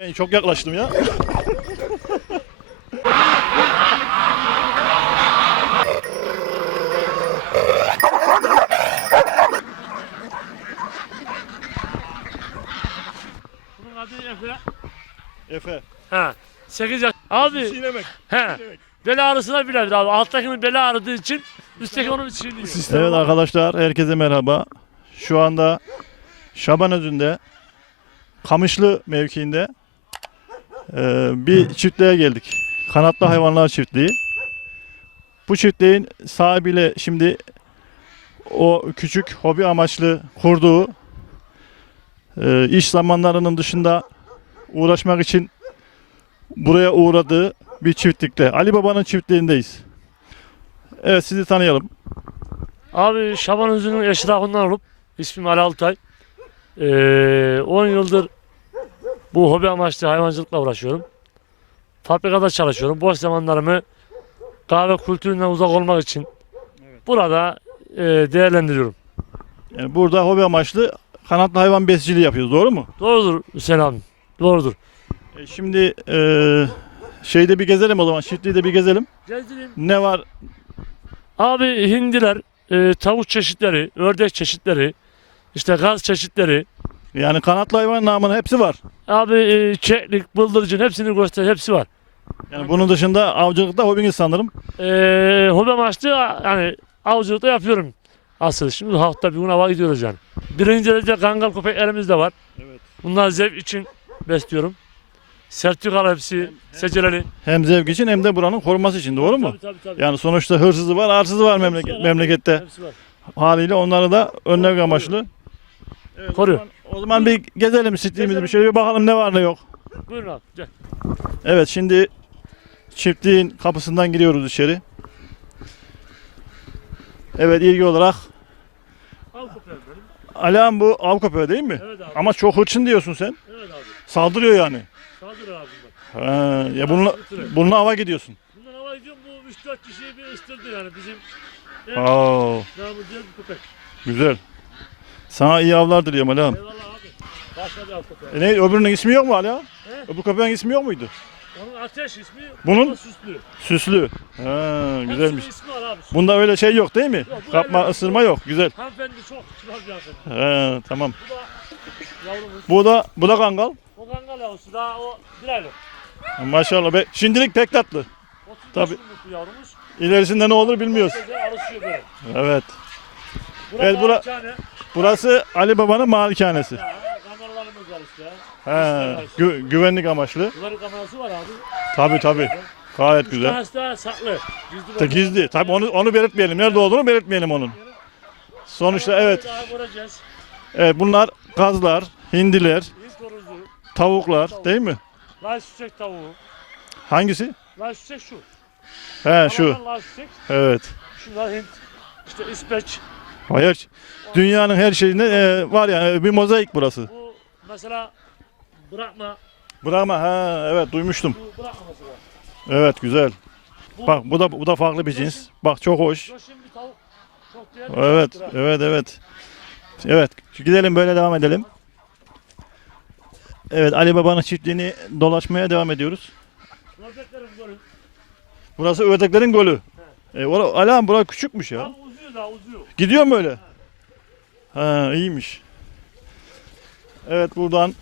Ben çok yaklaştım ya. Bunun adı Efe. Efe. Ha. 8 yaş. Abi Sinemek. he. Bel ağrısına bilebilir abi. Alttakinin beli ağrıdığı için üstteki onun için değil. Evet arkadaşlar herkese merhaba. Şu anda Şaban Özü'nde Kamışlı mevkiinde e, bir çiftliğe geldik. Kanatlı hayvanlar çiftliği. Bu çiftliğin sahibiyle şimdi o küçük hobi amaçlı kurduğu e, iş zamanlarının dışında uğraşmak için buraya uğradığı bir çiftlikte. Ali Baba'nın çiftliğindeyiz. Evet sizi tanıyalım. Abi Şaban Özü'nün eşrafından olup ismim Ali Altay. Ee, 10 yıldır bu hobi amaçlı hayvancılıkla uğraşıyorum. Fabrikada çalışıyorum. Boş zamanlarımı kahve kültüründen uzak olmak için burada e, değerlendiriyorum. Yani burada hobi amaçlı kanatlı hayvan besiciliği yapıyoruz doğru mu? Doğrudur Hüseyin abi. Doğrudur. E şimdi e, şeyde bir gezelim o zaman çiftliği de bir gezelim. Gezdireyim. Ne var? Abi hindiler, e, tavuk çeşitleri, ördek çeşitleri, işte gaz çeşitleri, Yani kanatlı hayvan namının hepsi var. abi e, keklik, bıldırcın hepsini göster, hepsi var. Yani bunun dışında avcılıkta hobiniz sanırım. E, hobi amaçlı yani avcılık da yapıyorum asıl. Şimdi hafta bir gün hava gidiyoruz yani. Birinci derece kangal köpeklerimiz de var. Evet. Bunlar zevk için besliyorum. Sertifikalı hepsi, seçeleli. Hem zevk için hem de buranın koruması için doğru mu? Tabii tabii tabii. Yani sonuçta hırsızı var, arsızı var memleket, memlekette. Hepsi var. Haliyle onları da önlemek amaçlı. Evet, Koruyor. Zaman, o zaman bir gezelim çiftliğimizi bir şöyle bir bakalım ne var ne yok. Buyurun abi. Gel. Evet şimdi çiftliğin kapısından giriyoruz içeri. Evet ilgi olarak Al köpeğim benim. Alihan bu av köpeği değil mi? Evet abi. Ama çok hırçın diyorsun sen. Evet abi. Saldırıyor yani. Saldır abi bunlar. Ha, ya bununla, bununla ava gidiyorsun. Bundan hava gidiyorum bu 3-4 kişiyi bir ıstırdı yani bizim Oo, namı diğer bir köpek. güzel. Sana iyi avlar diliyorum. Eyvallah abi. Başka bir alt. E ne, öbürünün ismi yok mu Alihan? He? Öbür köpeğin ismi yok muydu? Onun ateş ismi, Bunun? bu da süslü. Süslü. Ha, güzelmiş. Hepsinin ismi var abi. Bunda öyle şey yok değil mi? Yok, bu Kapma, öyle. ısırma yok. Güzel. Hanımefendi çok kibar bir hanımefendi. Ha, tamam. Bu da yavrumuz. Bu da bu da kangal. O kangal yavrusu daha o bir aylık. Maşallah. Be, şimdilik pek tatlı. 30 Tabii. yaşında bu yavrumuz. İlerisinde ne olur bilmiyoruz. Gece alışıyor böyle. Evet. Burada Evet, bura-. Burası Ali Baba'nın malikanesi. Kameralarımız var işte. He, gü- güvenlik amaçlı. Bunların kamerası var abi. Tabii tabii. Gayet güzel. tanesi daha saklı. Gizli Ta gizli. Tabii onu onu belirtmeyelim. Nerede olduğunu belirtmeyelim onun. Sonuçta evet. Daha. Evet bunlar kazlar, hindiler, tavuklar değil mi? Lay süsek tavuğu. Hangisi? Lay süsek şu. He şu. Lay süsek. Evet. Şunlar Hint. İşte İsveç. Hayır. Dünyanın her şeyinde e, var yani bir mozaik burası. Bu mesela bırakma. Bırakma ha evet duymuştum. Bu bırakma mesela. Evet güzel. Bu, Bak bu da bu da farklı bir cins. Bak çok hoş. Yoşin bir tavuk. Çok değerli. Evet, bir evet, evet. Evet, gidelim böyle devam edelim. Evet, Ali Baba'nın çiftliğini dolaşmaya devam ediyoruz. Ördeklerin böyle. Burası ördeklerin golü. E, ora, Alihan bura küçükmüş ya. Tam daha uzuyor. Gidiyor mu öyle? Ha, iyiymiş. Evet, buradan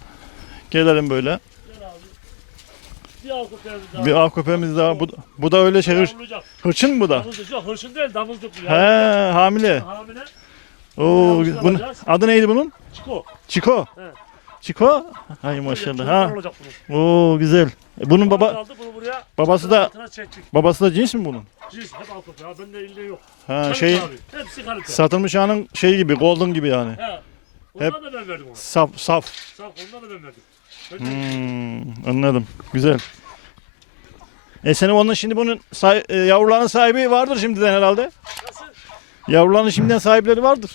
gelelim böyle. Gel abi. Bir av köpeğimiz daha. Bir av köpeğimiz daha. Bu, bu da öyle şey, hır, hırçın mı bu da? Damızlık yok. Hırçın değil damızlık bu He, hamile. Hamile. Oo, Yavrusu bunun, alacağız. adı neydi bunun? Çiko. Çiko. He. Çiko. Hay maşallah. Ha. olacak. Oo, güzel. E, bunun Baba, aldı bunu buraya. babası da altına çektik. babası da cins mi bunun? Cins hep al köpeği. Ha, Bende elde yok. Ha, Kalite şey abi. Hepsi kalite. Satılmış ağanın şeyi gibi, golden gibi yani. He. Hep- Ondan da ben verdim ona. Saf, saf. Sağ ondan da ben verdim. Ben de- Hmm, anladım. Güzel. E senin onun şimdi bunun say- e, yavruların sahibi vardır şimdiden herhalde. Nasıl? Yavruların şimdiden sahipleri vardır.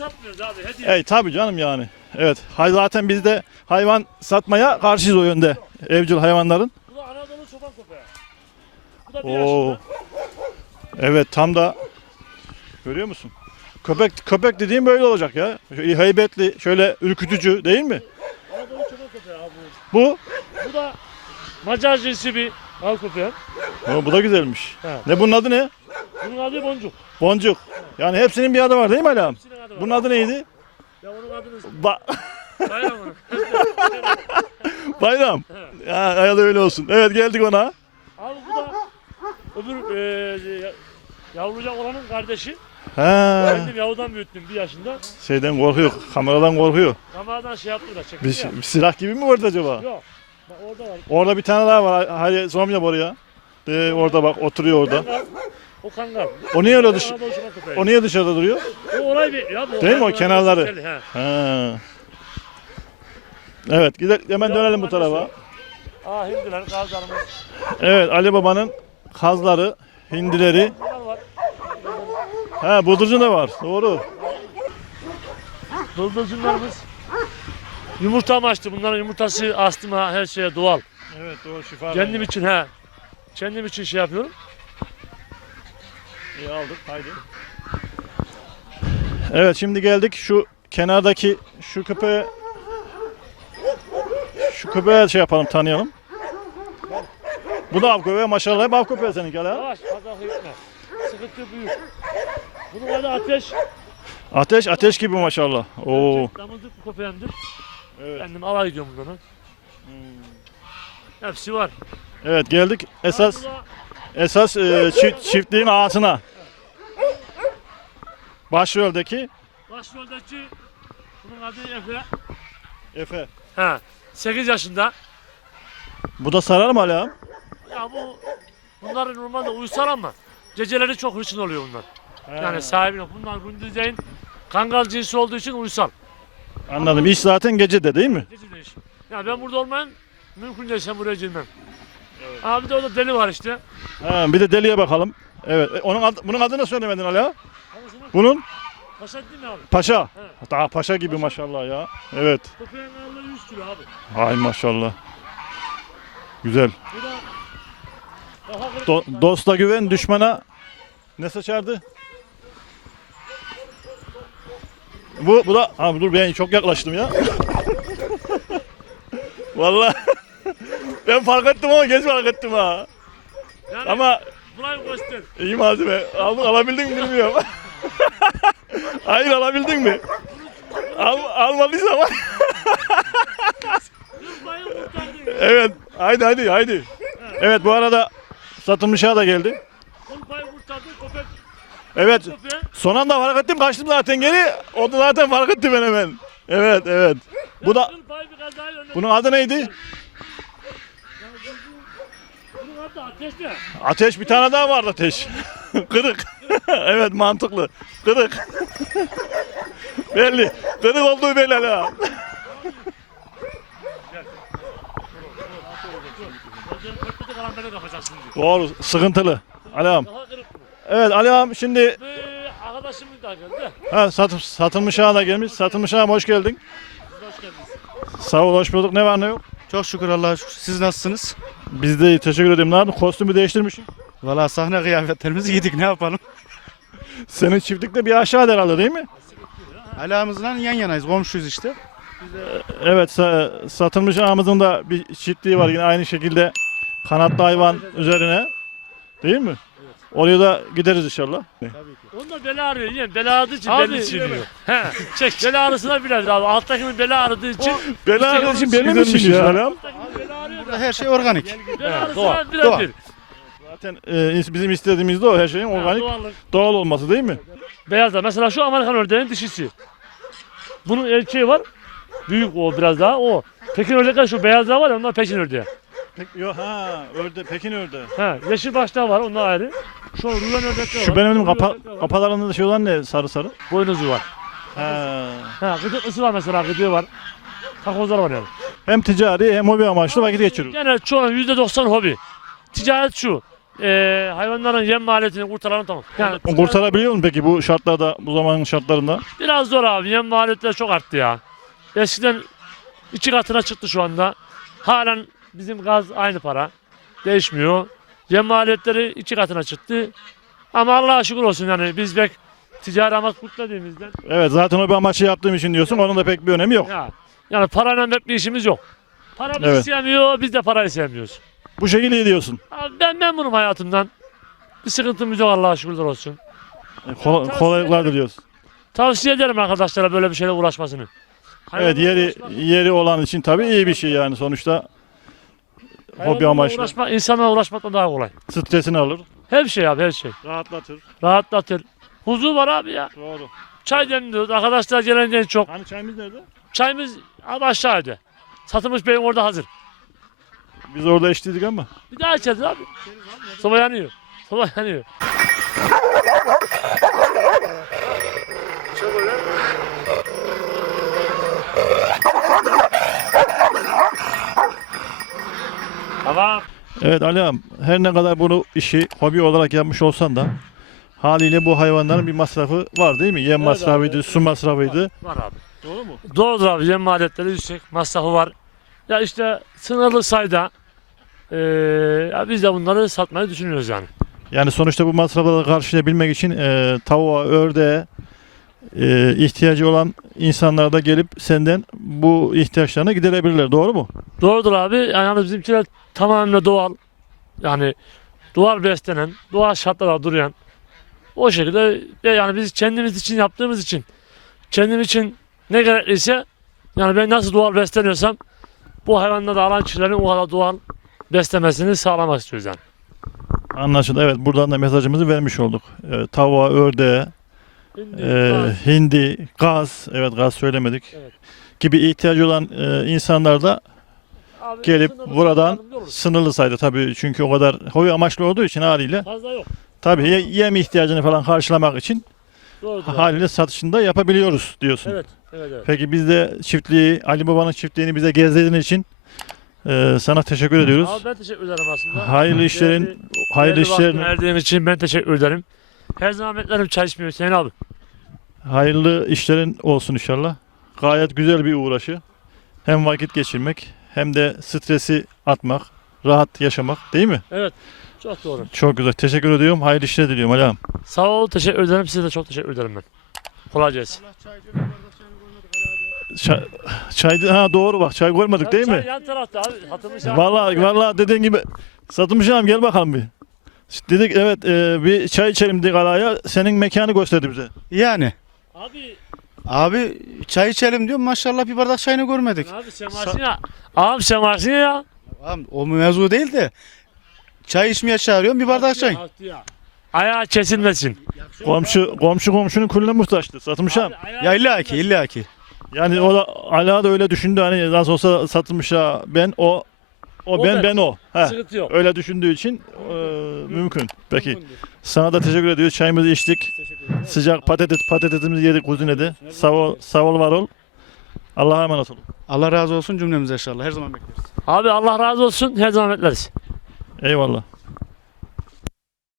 Satmıyoruz abi. Hediye. Ey tabii canım yani. Evet. Hay zaten biz de hayvan satmaya karşıyız o yönde. Evcil hayvanların. Bu da Anadolu çoban köpeği. Bu da bir Oo. yaşında. Evet tam da görüyor musun? Köpek köpek dediğim böyle olacak ya. Şöyle heybetli, şöyle ürkütücü değil mi? Anadolu çoban köpeği abi bu. Bu. Bu da Macar cinsi bir av köpeği. Bu da güzelmiş. Evet. Ne bunun adı ne? Bunun adı Boncuk. Boncuk. Yani hepsinin bir adı var değil mi Ali? Hepsinin adı var. Bunun adı neydi? Ya onun adını Ba Bayram onun. Bayram. Ya, ya da öyle olsun. Evet geldik ona. Abi bu da öbür e, yavrucak olanın kardeşi. Ha. Kendim yavrudan büyüttüm bir yaşında. Şeyden korkuyor. Kameradan korkuyor. Kameradan şey yaptı da çekti Bir, ya. bir silah gibi mi vardı acaba? Yok. Bak orada var. Orada bir tane daha var. Hadi zoom oraya. De, orada bak oturuyor orada. O kangal. O niye öyle dış o niye dışarıda duruyor? O olay bir ya bu. Değil mi o kenarları? He. Ha. Evet gidelim hemen dönelim bu tarafa. Aa hindiler, gazlarımız. Evet Ali Baba'nın kazları, hindileri. Bunlar var. Ha bıldırcın da var. Doğru. Bıldırcınlarımız. Yumurta amaçlı. Bunların yumurtası astıma her şeye doğal. Evet doğru şifa. Kendim için he. Kendim için şey yapıyorum. İyi aldık haydi. Evet şimdi geldik şu kenardaki şu köpeğe şu köpeğe şey yapalım tanıyalım. Bu da av köpeği maşallah hep av köpeği seninki hala. Yavaş fazla hükme. Sıkıntı büyük. Bunun adı ateş. Ateş ateş gibi maşallah. Oo. Damızlık bir köpeğimdir. Evet. Kendim alay gidiyorum bundan. Hepsi var. Evet geldik esas Ha, bu esas e, çift, çiftliğin ağasına. Başroldeki Başroldeki bunun adı Efe. Efe. Ha, 8 yaşında. Bu da sarar mı hala? Ya bu bunlar normalde uysal ama geceleri çok hırçın oluyor bunlar. Yani sahibi yok. Bunlar gündüzleyin kangal cinsi olduğu için uysal. Anladım. İş zaten gecede değil mi? Gece de iş. Ya ben burada olmayan mümkün değilse buraya girmem. Abi de orada deli var işte. Ha, bir de deliye bakalım. Evet. e, Onun adı, bunun adını söylemedin hala. Bunun Paşa değil mi abi? paşa. Evet. Daha paşa gibi maşallah ya. Evet. Köpeğin ağırlığı 100 kilo abi. Hay maşallah. Güzel. Bu da. Do- dosta güven, düşmana ne saçardı? Bu bu da abi dur ben çok yaklaştım ya. Vallahi ben fark ettim ama geç fark ettim ha. yani Ama burayı göster. iyi malzeme. Aldın alabildin mi bilmiyorum. Hayır alabildin mi? Al. Burayı kurtardın. evet. Haydi haydi haydi. Evet bu arada satılmışa da geldi. Evet. Son anda fark ettim kaçtım zaten geri. O da zaten fark etti ben hemen. Evet evet. Bu da bunun adı neydi? Yani bu- bu- Bunun adı ateş bir tane daha vardı ateş. Kırık. evet mantıklı. Kırık. belli. Kırık olduğu belli hala. Doğru. Sıkıntılı. Alam. Evet Alam şimdi Ve arkadaşım da geldi. ha, sat, satılmış ağa da gelmiş. Satılmış ağam hoş geldin. Hoş geldiniz. Sağ ol hoş bulduk. Ne var ne yok? Çok şükür Allah'a şükür. Siz nasılsınız? Biz de iyi, teşekkür ederim. Ne yaptın? Kostümü değiştirmişsin. Valla sahne kıyafetlerimizi giydik ne yapalım? Senin çiftlikte bir aşağı herhalde değil mi? Alamızla yan yanayız komşuyuz işte. Evet sa- satılmış ağımızın da bir çiftliği var yine aynı şekilde kanatlı hayvan üzerine. Değil mi? Oraya da gideriz inşallah. Onda bela arıyor. Yani bela aradığı için belli çiğniyor. He. Çek. Bela arasına bilir abi. Alttakinin bela aradığı için. Bela İşte için onu belli mi bela arıyor Burada da. her şey organik. Bela doğal, arasına doğal. birebir. Zaten e, bizim istediğimiz de o her şeyin organik doğallık. doğal olması değil mi? Beyaz da. Mesela şu Amerikan ördeğin dişisi. Bunun erkeği var. Büyük o biraz daha. O. Pekin ördekler şu beyazlar var ya onlar Pekin ördeği. Pek, yo, ha örde Pekin örde. Ha, yeşil başta var onlar ayrı. Şu rulan ördekler var. Şu benim Rulan kapa, ördekler var. kafalarında şey olan ne sarı sarı? Boynuzu var. Ha. Ha, gıdıklısı var mesela gıdığı var. Takozlar var yani. Hem ticari hem hobi amaçlı vakit geçiriyoruz. Gene çoğu yüzde doksan hobi. Ticaret şu. Eee hayvanların yem maliyetini kurtaran tamam. Yani Kurtarabiliyor musun peki bu şartlarda, bu zamanın şartlarında? biraz zor abi. Yem maliyetleri çok arttı ya. Eskiden iki katına çıktı şu anda. Halen bizim gaz aynı para. Değişmiyor. Yem maliyetleri iki katına çıktı. Ama Allah'a şükür olsun yani biz pek ticari amaç dediğimizden. Evet zaten o bir amaçlı yaptığım için diyorsun. Onun da pek bir önemi yok. Ya, yani parayla hep bir işimiz yok. Para bizi Evet. sevmiyor, biz de parayı sevmiyoruz. Bu şekilde diyorsun. Abi ben memnunum hayatımdan. Bir sıkıntımız yok Allah'a şükürler olsun. Kol- kolaylıklar diliyoruz. Tavsiye ederim arkadaşlara böyle bir şeyle uğraşmasını. Evet Hayvanlarla yeri uğraşmak- yeri olan için tabii iyi bir şey yani sonuçta hobi hayvanlarla amaçlı. Uğraşmak, insanla uğraşmaktan daha kolay. Stresini alır. Her şey abi her şey. Rahatlatır. Rahatlatır. Huzur var abi ya. Doğru. Çay demliyoruz. Arkadaşlar gelen çok. Hani çayımız nerede? Çayımız abi aşağıda. Satılmış beyim orada hazır. Biz orada içtiydik ama. Bir daha içeriz abi. Soba yanıyor. Soba yanıyor. Evet Ali ağam, her ne kadar bunu işi hobi olarak yapmış olsan da haliyle bu hayvanların bir masrafı var değil mi? Yem masrafıydı, abi. su masrafıydı. Var abi. Doğru mu? Doğrudur abi. Yem maliyetleri yüksek. Masrafı var. Ya işte sınırlı sayıda eee ya biz de bunları satmayı düşünüyoruz yani. Yani sonuçta bu masrafları karşılayabilmek için e, tavuğa, ördeğe e, ihtiyacı olan insanlar da gelip senden bu ihtiyaçlarını giderebilirler. Doğru mu? Doğrudur abi. Yani yalnız bizimkiler tamamen doğal. Yani doğal beslenen, doğal şartlarda duruyan. O şekilde yani biz kendimiz için yaptığımız için kendim için ne gerekliyse yani ben nasıl doğal besleniyorsam bu hayvanları da alan kişilerin o kadar doğal beslemesini sağlamak istiyoruz yani. Anlaşıldı. Evet buradan da mesajımızı vermiş olduk. E, tavuğa, ördeğe, e, hindi, gaz, evet gaz söylemedik. Evet. Gibi ihtiyacı olan e, insanlar da Abi, gelip sınırlı buradan sınırlı sayıda tabii çünkü o kadar hobi amaçlı olduğu için haliyle fazla yok. tabii ye- yem ihtiyacını falan karşılamak için Doğrudur. abi. haliyle satışını da yapabiliyoruz diyorsun. Evet, evet, evet. Peki biz de çiftliği, Ali Baba'nın çiftliğini bize gezdirdiğin için e, sana teşekkür ediyoruz. Abi ben teşekkür ederim aslında. Hayırlı işlerin, Değerli- hayırlı değerli işlerin, verdiğin için ben teşekkür ederim. Her zaman beklerim çay içmiyor Hüseyin abi. hayırlı işlerin olsun inşallah. Gayet güzel bir uğraşı. Hem vakit geçirmek hem de stresi atmak, rahat yaşamak değil mi? Evet. Çok doğru. Çok güzel. Teşekkür ediyorum. Hayırlı işler diliyorum Ali ağam. Sağ ol, teşekkür ederim. Size de çok teşekkür ederim ben. Kolay gelsin. Çay, çay ha doğru bak çay koymadık değil mi? Çay yan tarafta abi. Hatırmış abi. Vallahi vallahi dediğin gibi satılmış ağam gel bakalım bir. Dedik evet e, bir çay içelim dedik Alaya. Senin mekanı gösterdi bize. Yani. Abi, Abi çay içelim diyor maşallah bir bardak çayını görmedik. abi sen varsın ya. Ağam sen varsın ya. Abi, o mevzu değil de çay içmeye çağırıyorum bir bardak çay. Ayağı kesilmesin. Komşu komşu komşunun kulüne muhtaçtı. Abi, ayağı Ya illa ki illa ki. Yani o da Ala da öyle düşündü hani nasıl olsa satılmış ha ben o o, O ben ben. ben o. He. Sıkıntı yok. Öyle düşündüğü için e, mümkün. Peki Mümkündür. sana da teşekkür ediyoruz. Çayımızı içtik. Teşekkür ederim. Sıcak patates patatesimizi yedik kuzinede. Sağ ol, sağ ol var ol. Allah'a emanet olun. Allah razı olsun cümlemize inşallah her zaman bekleriz. Abi Allah razı olsun. Her zaman bekleriz. Eyvallah.